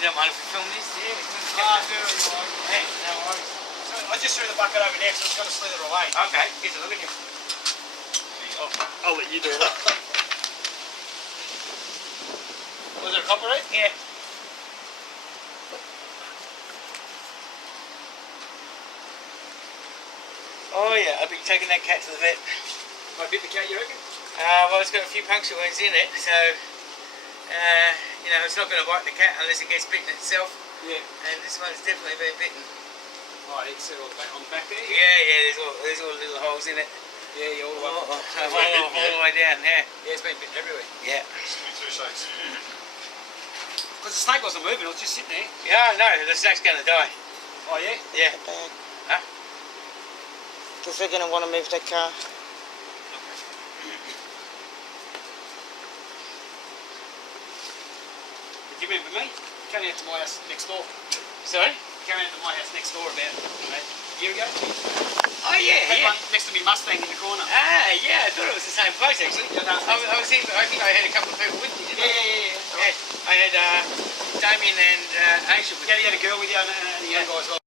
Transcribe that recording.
You don't mind if we film this? Yeah. Yeah, no worries. So I just threw the bucket over there, so it's going to slither away. Okay, here's a look at you. I'll let you do it. Was it a copperhead? Yeah. Oh yeah, I'll be taking that cat to the vet. I bit the cat, you reckon? Well, it's got a few puncture wounds in it, so you know, it's not going to bite the cat unless it gets bitten itself. Yeah. And this one's definitely been bitten. Oh, it's all on the back there? Yeah, there's all little holes in it. Yeah, all the way. All the way down, yeah. Yeah, it's been bitten everywhere. Yeah. Two shakes. Because the snake wasn't moving, it was just sitting there. Yeah, no, the snake's going to die. Oh, yeah? Yeah. Huh? Because they're going to want to move their car. Do you remember me? Coming out to my house next door. Sorry? Coming out to my house next door about a year ago. Oh yeah, Had yeah. one next to me Mustang in the corner. Ah, yeah, I thought it was the same place actually. Yeah, no, I think I had a couple of people with me, didn't I? Yeah. Yeah, I had Damien and Aisha with me. Yeah, he had a girl with you and a young guy as well.